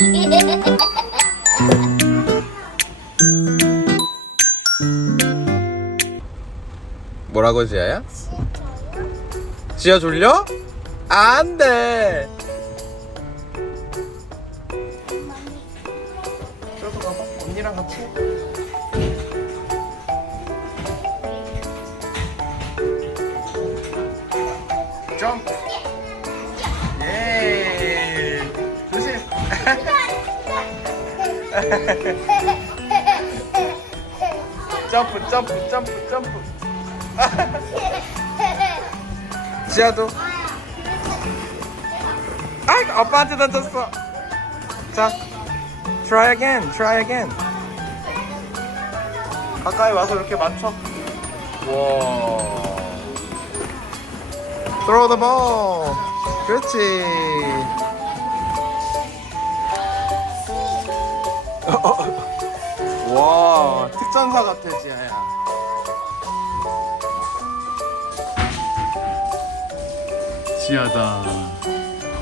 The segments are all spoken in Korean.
뭐라고 지아야? 지아 졸려? 안 돼. 저도 가봐. 언니랑 같이. 점프. 점프, 점프, 점프, 점프. 지아도. 아, 아빠한테 던졌어. 자, try again, try again. 가까이 와서 이렇게 맞춰. 와. Throw the ball. 그렇지. 와, 특전사 같아, 지아야. 지하다.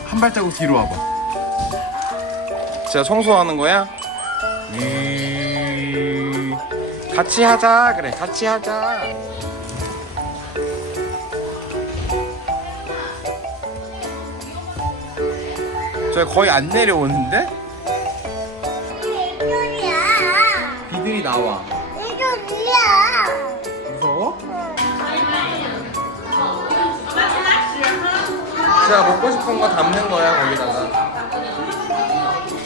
한 발자국 뒤로 와봐. 진짜 청소하는 거야? 이... 같이 하자. 그래, 같이 하자. 저 거의 안 내려오는데? 비들이 나와. 무서워? 제가 먹고 싶은 거 담는 거야 거기다가.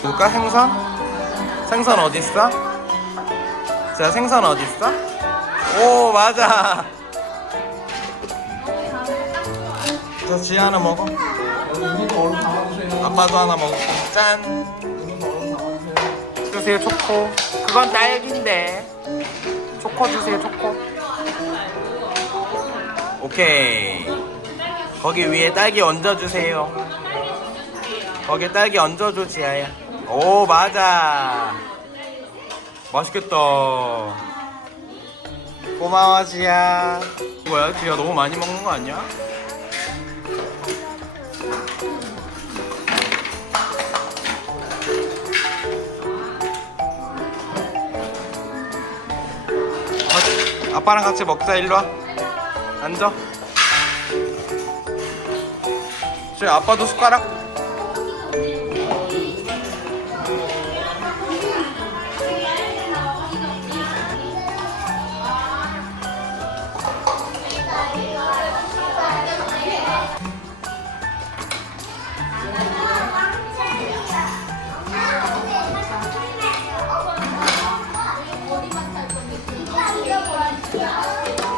볼까 생선? 생선 어디 있어? 자 생선 어디 있어? 오 맞아. 저 지아 하나 먹어. 아빠도 하나 먹어. 짠. 주세요 초코. 그건 딸기인데. 초코 주세요 초코. 오케이. 거기 위에 딸기 얹어주세요. 거기에 딸기 얹어줘 지아야. 오 맞아. 맛있겠다. 고마워 지아. 뭐야 지아 너무 많이 먹는 거 아니야? 아, 아빠랑 같이 먹자 일로 와. 앉아. 저희 아빠도 숟가락.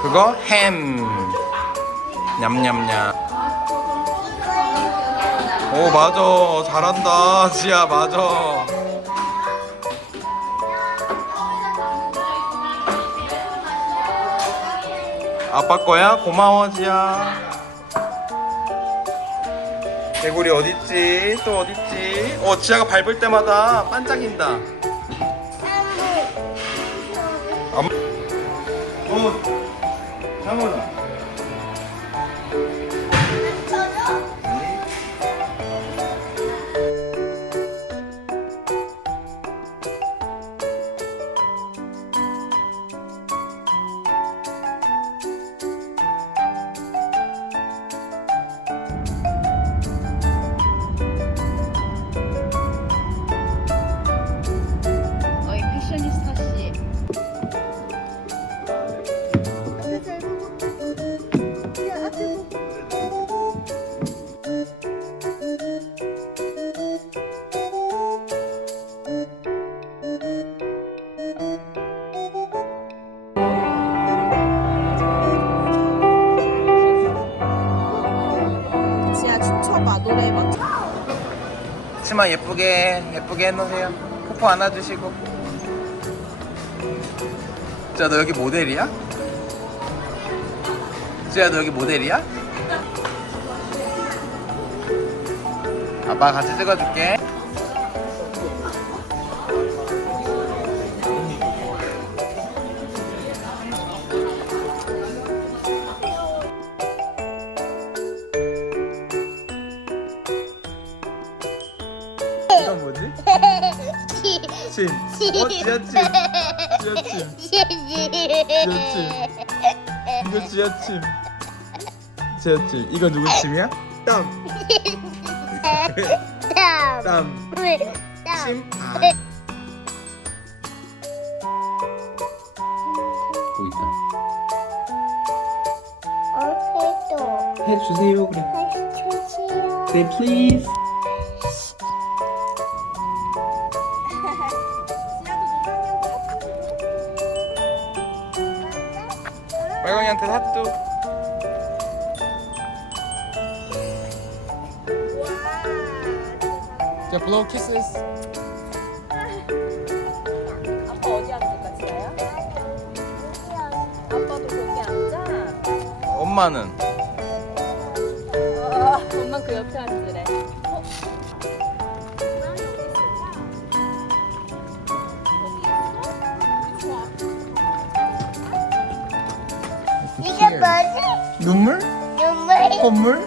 그거 햄. 냠냠냠. 오 맞아 잘한다 지야 맞아. 아빠 거야? 고마워 지야. 개구리 어딨지? 또 어딨지? 어 지아가 밟을 때마다 반짝인다. 안... 어, Vámonos. 치마 예쁘게 예쁘게 해놓으세요. 포포 안아주시고. 자, 너 여기 모델이야? 지야, 너 여기 모델이야? 아빠 같이 찍어줄게. 뭐지? 침. 어 지하침. 지하침. 지하침. 이거 지하침. 지하침. 이거 누구 침이야? 땀. 땀. 침. 아. 보이다. 해주세요 그래. Say please. 빨강이한테 핫도. 자, blow kisses. 아빠 어디 앉을까 지아야? 아빠도 거기 앉아. 엄마는 아, 엄마 그 옆에 앉으래. 눈물? 눈물? 콧물?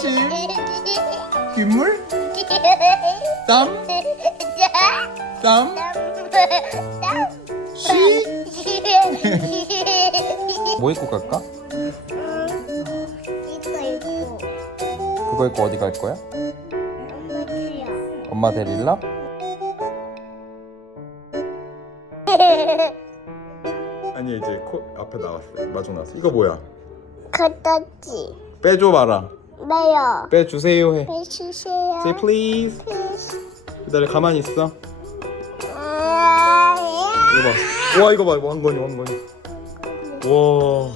침? 귓물? 땀? 땀? 쉬? 뭐 입고 갈까? 그거 입고 어디 갈 거야? 엄마 데릴라? 아니 이제 코 앞에 나왔어 마중 나왔어 이거 뭐야? 갖다지 빼줘 봐라 매요 빼주세요 해 해주세요 Say please 기다려 가만히 있어 아, 이거 봐. 와 이거 봐 왕건이 왕건이. 와.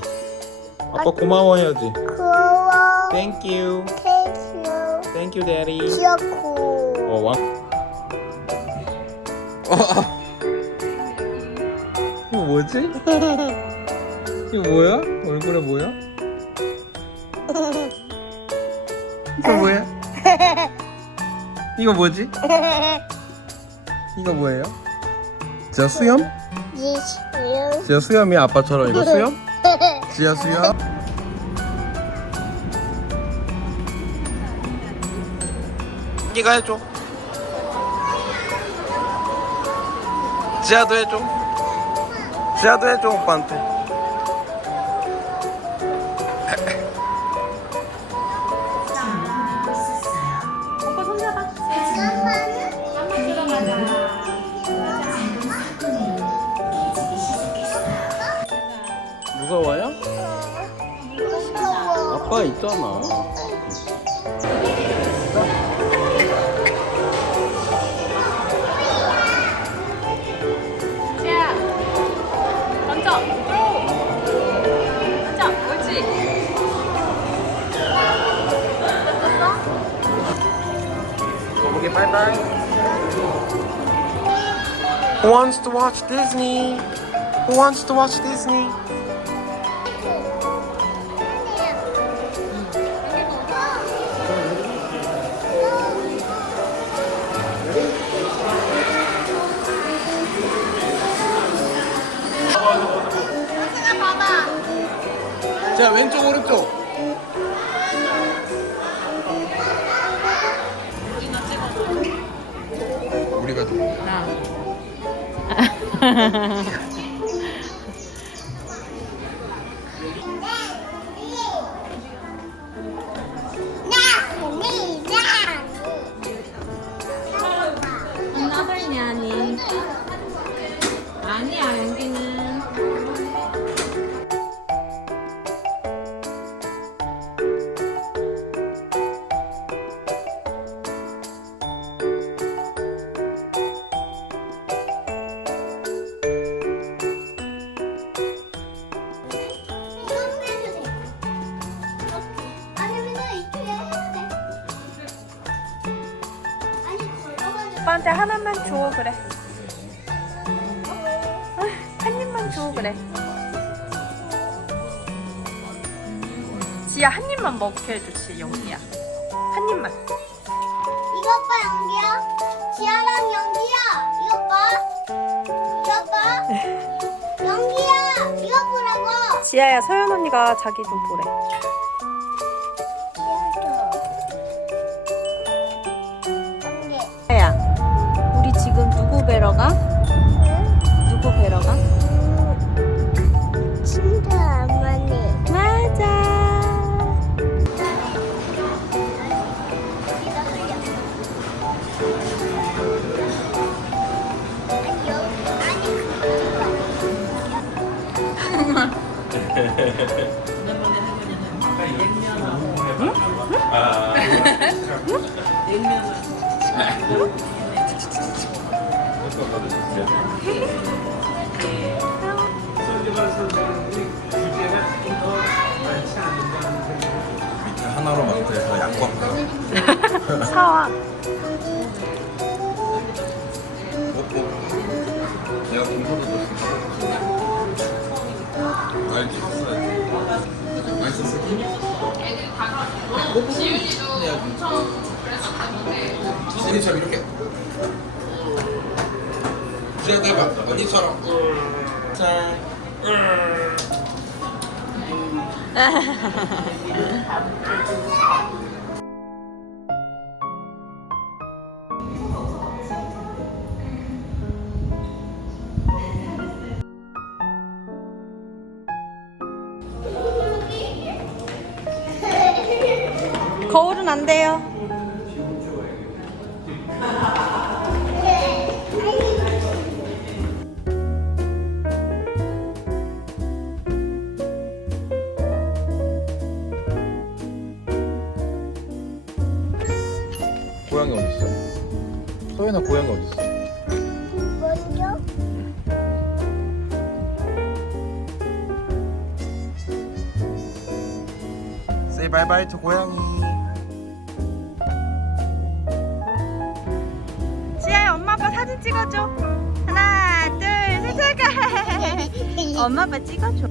아빠 고마워 해야지. 고마워 Thank you. 테이크 Thank you, Daddy. 귀엽고 어 왕. 어. 이거 뭐지? 이거 뭐야? 얼굴에 뭐야? 이거 뭐야? 이거 뭐지? 이거 뭐예요? 진짜 수염? 진짜 수염이 아빠처럼 이거 수염? 지아 수염? 니가 해줘 지아도 해줘 지아도 해줘 오빠한테 있잖아 지아야. 앉아. 앉아. 옳지. 거북이 빠이빠이 Who wants to watch Disney? Who wants to watch Disney? 자 왼쪽 오른쪽. 우리가 Another 오빠한테 하나만 줘 그래. 아, 한 입만 줘 그래. 지야 한 입만 먹게 해주지 영희야. 한 입만. 이것 봐 연기야 지아랑 연기야 이것 봐 이것 봐 연기야 이것 보라고 지아야 서연 언니가 자기 좀 보래. 가? 누구 뵈러 가? 친구 어머니. 맞아. 응? 응? 아. 냉면을 밑에 하나로 마트에서 양광 사와. 내가 공부도 알지? 맛있었어? 지윤이도 엄청 그랬었는데 언니처럼 이렇게 지연도 해봐 언니처럼 짠 거울은 안 돼요. 소연아 고양이 어딨어? 뭐죠? Say bye bye to 고양이 지아야 엄마 아빠 사진 찍어줘. 하나 둘 셋. 엄마 아빠 찍어줘.